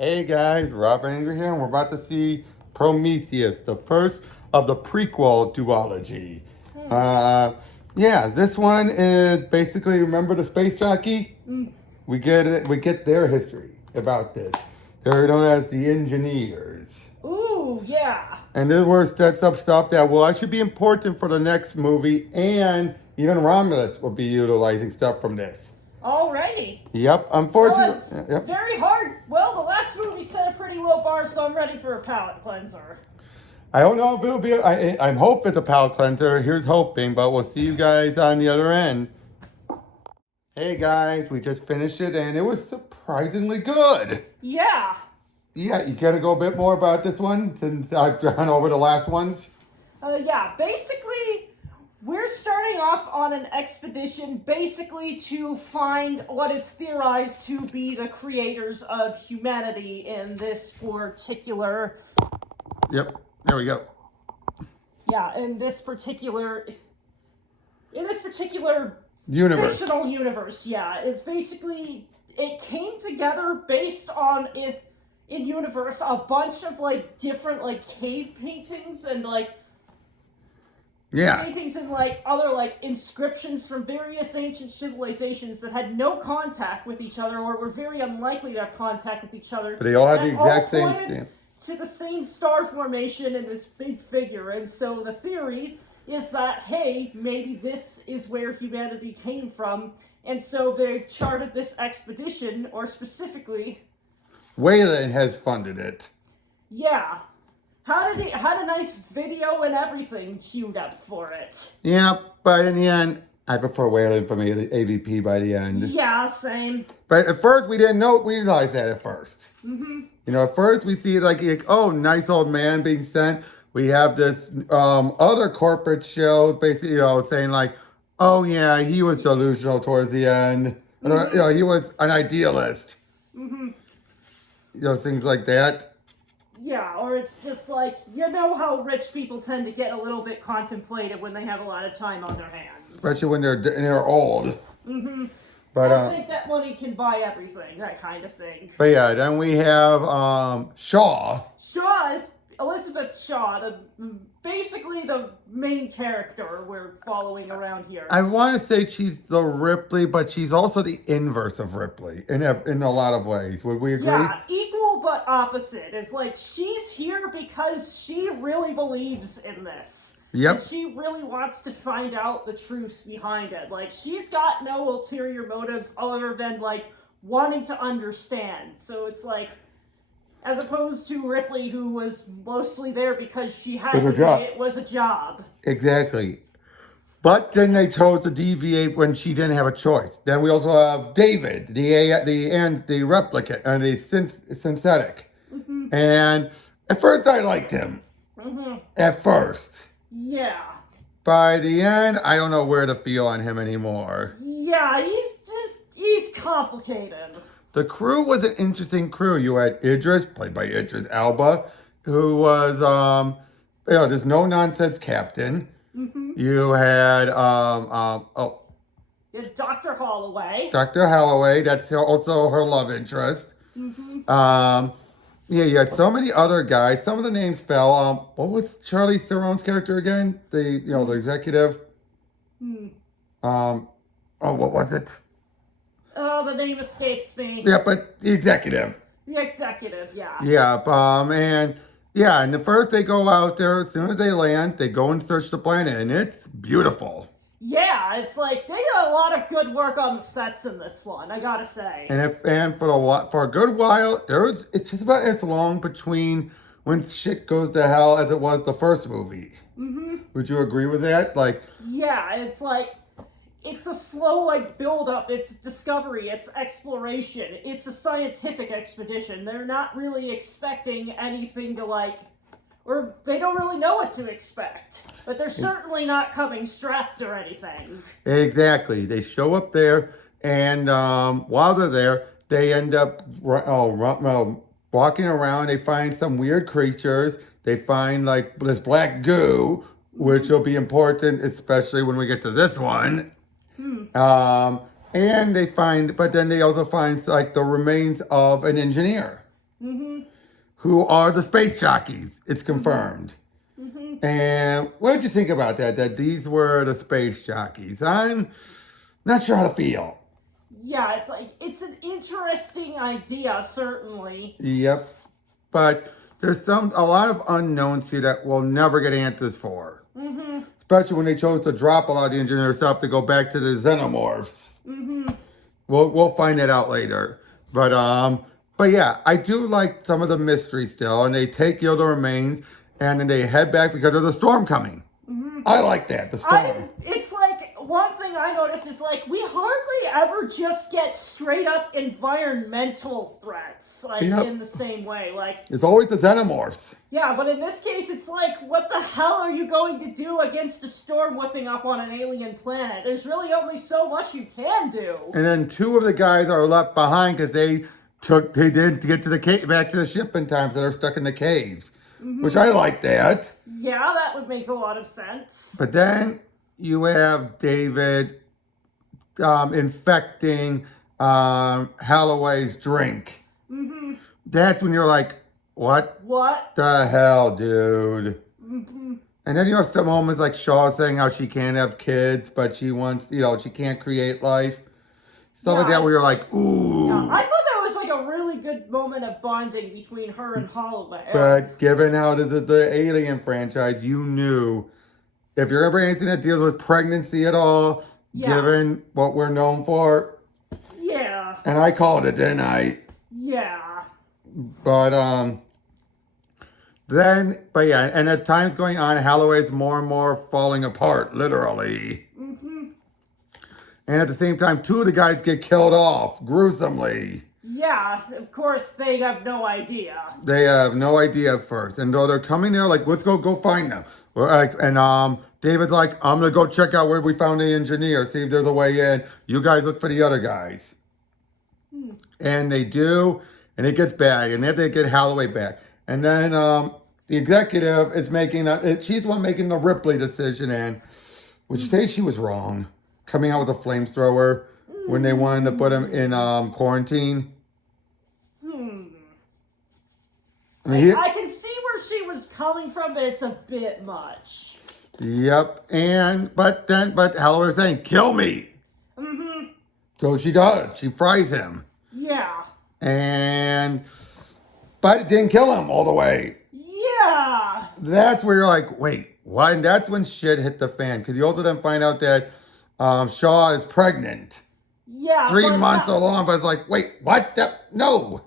Hey guys, Rob and Ingrid here, and we're about to see Prometheus, the first of the prequel duology. Yeah, this one is basically, remember the Space Jockey? We get it. We get their history about this. They're known as the engineers, Ooh, yeah. and this where it sets up stuff that will actually be important for the next movie, and even Romulus will be utilizing stuff from this. Alrighty. Yep, Well, unfortunately. it's Yep. very hard. Well, the last movie set a pretty low bar, so I'm ready for a palate cleanser. I don't know if it'll be. I hope it's a palate cleanser. Here's hoping, but we'll see you guys on the other end. Hey guys, we just finished it, and it was surprisingly good. Yeah. Yeah, you gotta go a bit more about this one since I've gone over the last ones. Yeah, basically, we're starting off on an expedition basically to find what is theorized to be the creators of humanity in this particular... Yep, there we go. Yeah, in this particular Universe. fictional universe. Yeah, it's basically, it came together based on it in universe a bunch of like different like cave paintings and like Yeah, paintings and like other like inscriptions from various ancient civilizations that had no contact with each other or were very unlikely to have contact with each other. but they all had the that exact same pointed stamp. to the same star formation and this big figure. And so the theory is that, hey, maybe this is where humanity came from. And so they've charted this expedition, or specifically, Wayland has funded it. yeah, had a nice video and everything queued up for it. Yeah, but in the end, I prefer Wayland from the AVP by the end. Yeah, same. But at first, we didn't realize that at first. Mm-hmm. You know, at first we see like, oh, nice old man being sent. We have this other corporate show basically, saying like, oh yeah, he was delusional towards the end. Mm-hmm. He was an idealist. Mm-hmm. Things like that. Yeah, or it's just like, you know how rich people tend to get a little bit contemplative when they have a lot of time on their hands. Especially when they're old. Mm-hmm. But I think that money can buy everything, that kind of thing. But yeah, then we have Shaw. Shaw is Elizabeth Shaw, basically the main character we're following around here. I want to say she's the Ripley, but she's also the inverse of Ripley in a lot of ways. Would we agree? Yeah, equal but opposite. It's like she's here because she really believes in this. Yep. And she really wants to find out the truth behind it. Like, she's got no ulterior motives other than, like, wanting to understand. So it's like, as opposed to Ripley, who was mostly there because she had to be, it was a job. Exactly. But then they chose to deviate when she didn't have a choice. Then we also have David, the replicant, and the synthetic. Mm-hmm. And at first I liked him. Mm-hmm. At first. Yeah. By the end, I don't know where to feel on him anymore. Yeah, he's complicated. The crew was an interesting crew. You had Idris, played by Idris Elba, who was, this no-nonsense captain. Mm-hmm. You had, You had Dr. Holloway. Dr. Holloway, that's also her love interest. Mm-hmm. You had so many other guys. Some of the names fell. What was Charlie Theron's character again? The executive. What was it? Oh, the name escapes me. Yeah, but the executive. The executive, yeah. Yeah, and the first they go out there, as soon as they land, they go and search the planet, and it's beautiful. Yeah, it's like, they did a lot of good work on the sets in this one, I gotta say. And for a good while, it's just about as long between when shit goes to hell as it was the first movie. Mm-hmm. Would you agree with that? Like, yeah, it's like, it's a slow, like, build-up, it's discovery, it's exploration, it's a scientific expedition. They're not really expecting anything to, like, or they don't really know what to expect. But they're certainly not coming strapped or anything. Exactly. They show up there, and while they're there, they end up walking around. They find some weird creatures. They find, like, this black goo, which will be important, especially when we get to this one. And they find, but then they also find, like, the remains of an engineer. Mm-hmm. who are the space jockeys. It's confirmed. And what did you think about that? That these were the space jockeys? I'm not sure how to feel. Yeah, it's like, it's an interesting idea, certainly. Yep. But there's a lot of unknowns here that we'll never get answers for. Especially when they chose to drop a lot of the engineer stuff to go back to the Xenomorphs. We'll find that out later. But yeah, I do like some of the mystery still, and they take Yoda remains, and then they head back because there's a storm coming. I like that, the storm. It's like, one thing I noticed is like, we hardly ever just get straight up environmental threats, like in the same way. Like, it's always the Xenomorphs. Yeah, but in this case, it's like, what the hell are you going to do against a storm whipping up on an alien planet? There's really only so much you can do. And then 2 of the guys are left behind because they didn't get to the back to the ship in time, so they're stuck in the caves. Which I like that. Yeah, that would make a lot of sense. But then you have David infecting Holloway's drink. That's when you're like, what? What? The hell, dude? And then you have some moments like Shaw saying how she can't have kids, but she wants, she can't create life. Stuff like that where you're like, ooh. Yeah, I thought that was like a really good moment of bonding between her and Holloway. But given how the Alien franchise, you knew if you're ever anything that deals with pregnancy at all, given what we're known for. Yeah. And I called it, didn't I? Yeah. But and as time's going on, Holloway's more and more falling apart, literally. And at the same time, 2 of the guys get killed off gruesomely. Yeah, of course, they have no idea. They have no idea at first. And though they're coming there, like, let's go find them. And David's like, I'm going to go check out where we found the engineer, see if there's a way in. You guys look for the other guys. And they do, and it gets bad. And then they get Holloway back. And then the executive is she's the one making the Ripley decision. And would you say she was wrong? Coming out with a flamethrower when they wanted to put him in quarantine. I mean, I can see where she was coming from, but it's a bit much. Yep, but Holloway was saying, kill me. So she does. She fries him. Yeah. But it didn't kill him all the way. Yeah. That's where you're like, wait, what? And that's when shit hit the fan. Because you also then find out that Shaw is pregnant. Yeah. 3 months along, but it's like, wait, what? No.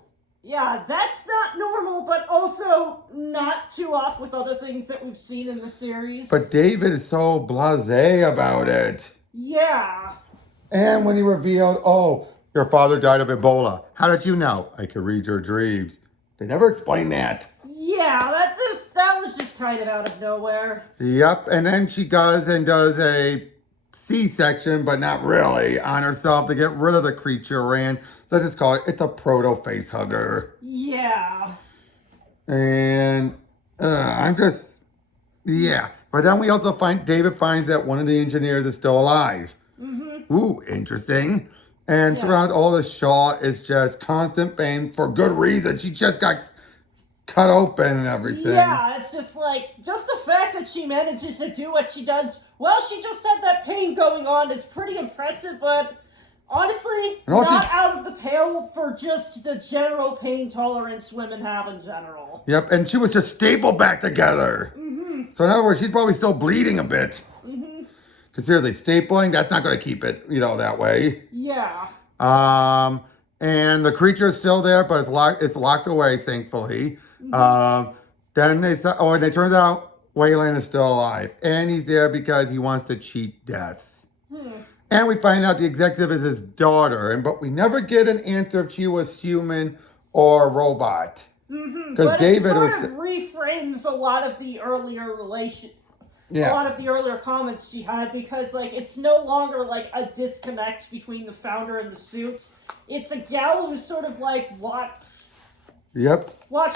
Yeah, that's not normal, but also not too off with other things that we've seen in the series. But David is so blasé about it. Yeah. And when he revealed, oh, your father died of Ebola. How did you know? I could read your dreams. They never explained that. Yeah, that was just kind of out of nowhere. Yep, and then she does a C-section, but not really, on herself to get rid of the creature. And let's just call it's a proto-face hugger. Yeah. And But then we also David finds that one of the engineers is still alive. Ooh, interesting. And throughout all the Shaw is just constant pain for good reason. She just got cut open and everything. Yeah, it's just the fact that she manages to do what she does while she just had that pain going on is pretty impressive, but honestly, not out of the pale for just the general pain tolerance women have in general. Yep, and she was just stapled back together. So in other words, she's probably still bleeding a bit. Because seriously, stapling, that's not going to keep it, that way. Yeah. And the creature's still there, but it's locked away, thankfully. Then and it turns out Wayland is still alive. And he's there because he wants to cheat death. And we find out the executive is his daughter. But we never get an answer if she was human or robot. But David it sort of reframes a lot of the earlier a lot of the earlier comments she had, because it's no longer a disconnect between the founder and the suits. It's a gal who's sort of watched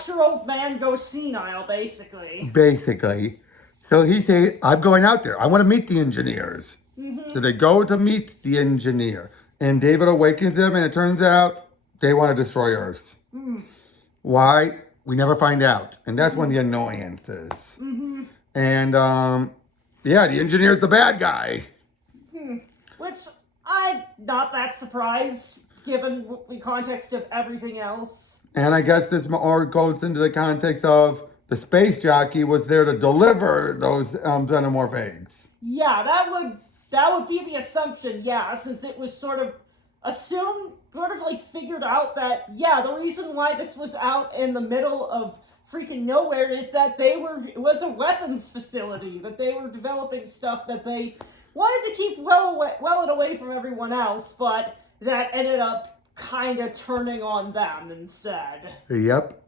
her old man go senile, basically. So he said, I'm going out there. I want to meet the engineers. So they go to meet the engineer. And David awakens them, and it turns out they want to destroy Earth. Why? We never find out. And that's one of the annoyances. Mm-hmm. And, yeah, the engineer's the bad guy. Which I'm not that surprised, given the context of everything else. And I guess this more goes into the context of the space jockey was there to deliver those xenomorph eggs. Yeah, that would be the assumption, yeah, since it was sort of assumed, sort of like figured out that, yeah, the reason why this was out in the middle of freaking nowhere is that it was a weapons facility, that they were developing stuff that they wanted to keep well and away from everyone else, but that ended up kind of turning on them instead. Yep.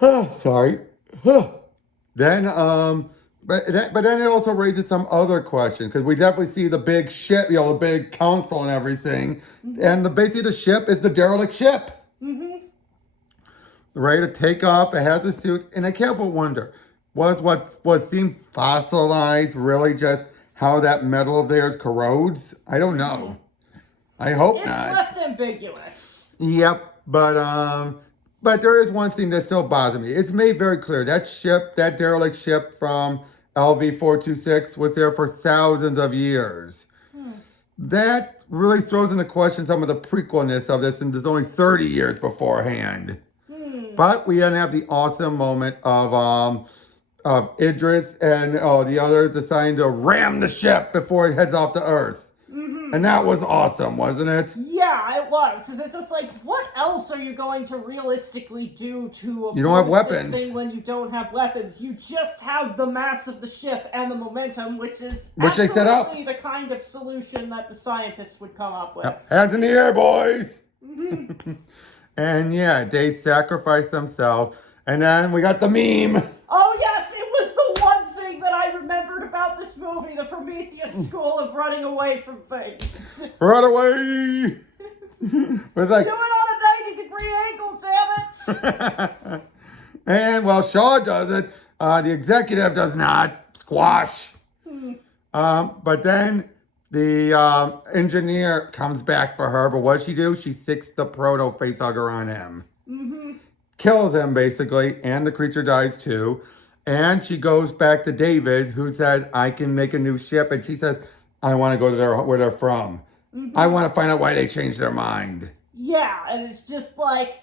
Sorry. Then, but then it also raises some other questions, because we definitely see the big ship, the big council and everything, and basically the ship is the derelict ship. Ready to take off. It has a suit, and I can't but wonder, was what seemed fossilized really just how that metal of theirs corrodes? I don't know. I hope it's not. It's left ambiguous. Yep, but there is one thing that still bothers me. It's made very clear that ship, that derelict ship from LV-426 was there for thousands of years. That really throws into question some of the prequelness of this, and there's only 30 years beforehand. But we then have the awesome moment of Idris and the others deciding to ram the ship before it heads off to Earth. And that was awesome, wasn't it? Yeah, it was. Because it's just like, what else are you going to realistically do to You don't have oppose weapons. this thing when you don't have weapons? You just have the mass of the ship and the momentum, which is They set up. absolutely the kind of solution that the scientists would come up with. Hands in the air, boys! And yeah, they sacrificed themselves. And then we got the meme. Oh yes, it was the one thing that I remembered about this movie, the Prometheus school of running away from things. Run away! It's like, Do it on a 90-degree angle, damn it! and while Shaw does it, the executive does not. Squash. But then the engineer comes back for her, but what does she do? She sticks the proto facehugger on him. Kills him, basically, and the creature dies too. And she goes back to David, who said, I can make a new ship. And she says, I want to go to where they're from. I want to find out why they changed their mind. Yeah, and it's just like,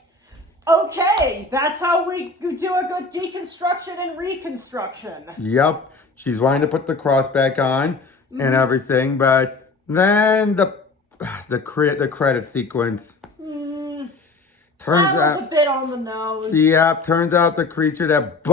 okay, that's how we do a good deconstruction and reconstruction. Yep. She's wanting to put the cross back on and everything, but then the credit sequence turns That out. was a bit on the nose. Yep, turns out the creature that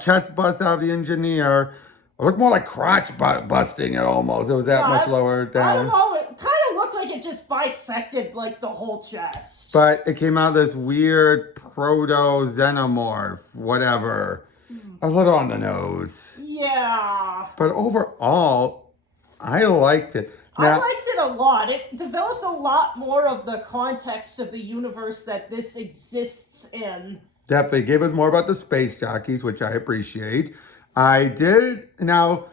chest busts out of the engineer, it looked more like crotch busting it almost. It was that much lower I don't down. know, it kind of looked like it just bisected, like, the whole chest. But it came out this weird proto-xenomorph, whatever. A little on the nose. Yeah. But overall, I liked it. I Now, liked it a lot. It developed a lot more of the context of the universe that this exists in. definitely gave us more about the space jockeys, which I appreciate. I did. Now,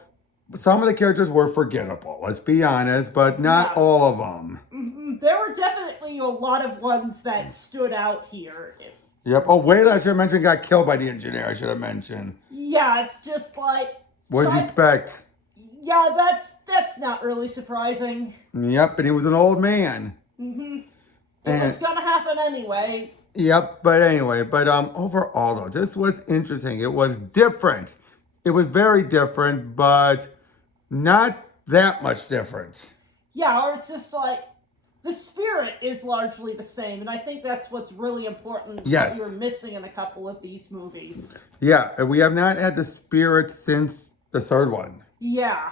some of the characters were forgettable, let's be honest, but not Yeah. all of them. There were definitely a lot of ones that stood out here. Yep. Oh, wait, I should have mentioned got killed by the engineer. I should have mentioned. Yeah, it's just like... What'd you expect? Yeah, that's not really surprising. Yep, and he was an old man. It was gonna happen anyway. Yep, but anyway, overall though, this was interesting. It was different. It was very different, but not that much different. Yeah, or it's just like, the spirit is largely the same, and I think that's what's really important Yes. that you're missing in a couple of these movies. Yeah, and we have not had the spirit since the third one. Yeah.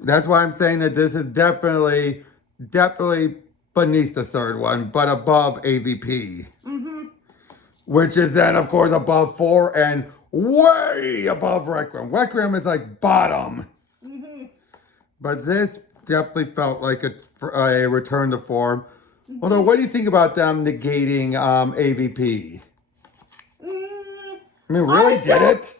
That's why I'm saying that this is definitely beneath the third one, but above AVP. Which is then, of course, above 4 and way above Requiem. Requiem is like bottom. But this definitely felt like a return to form. Although, what do you think about them negating AVP? I mean, really did it?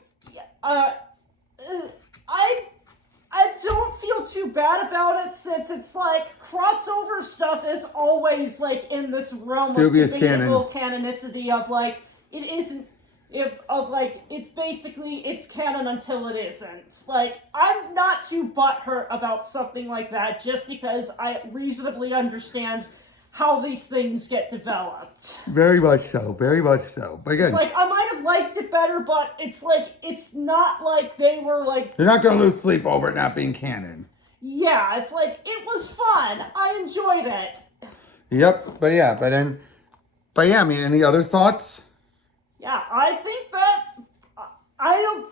I don't feel too bad about it, since it's like crossover stuff is always like in this realm Dubious of debatable canonicity of like, it isn't. It's basically, it's canon until it isn't. Like, I'm not too butthurt about something like that just because I reasonably understand how these things get developed. Very much so. Very much so. But again, It's like, I might have liked it better, but it's like, it's not like they were like... you're not going to lose sleep over it not being canon. Yeah, it's like, it was fun. I enjoyed it. Yep. But yeah, I mean, any other thoughts? Yeah, I think that I'm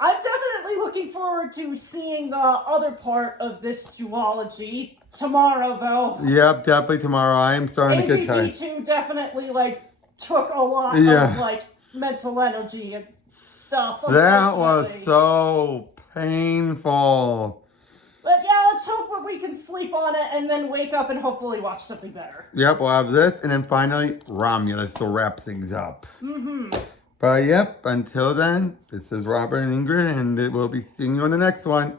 definitely looking forward to seeing the other part of this duology tomorrow, though. Yep, definitely tomorrow. I am starting to get tired. AVP2 definitely, like, took a lot Yeah. of, like, mental energy and stuff. That was unfortunately. so painful. But yeah, let's hope that we can sleep on it and then wake up and hopefully watch something better. Yep, we'll have this, and then finally Romulus to wrap things up. Mm-hmm. But yep, until then, this is Robert and Ingrid, and we'll be seeing you on the next one.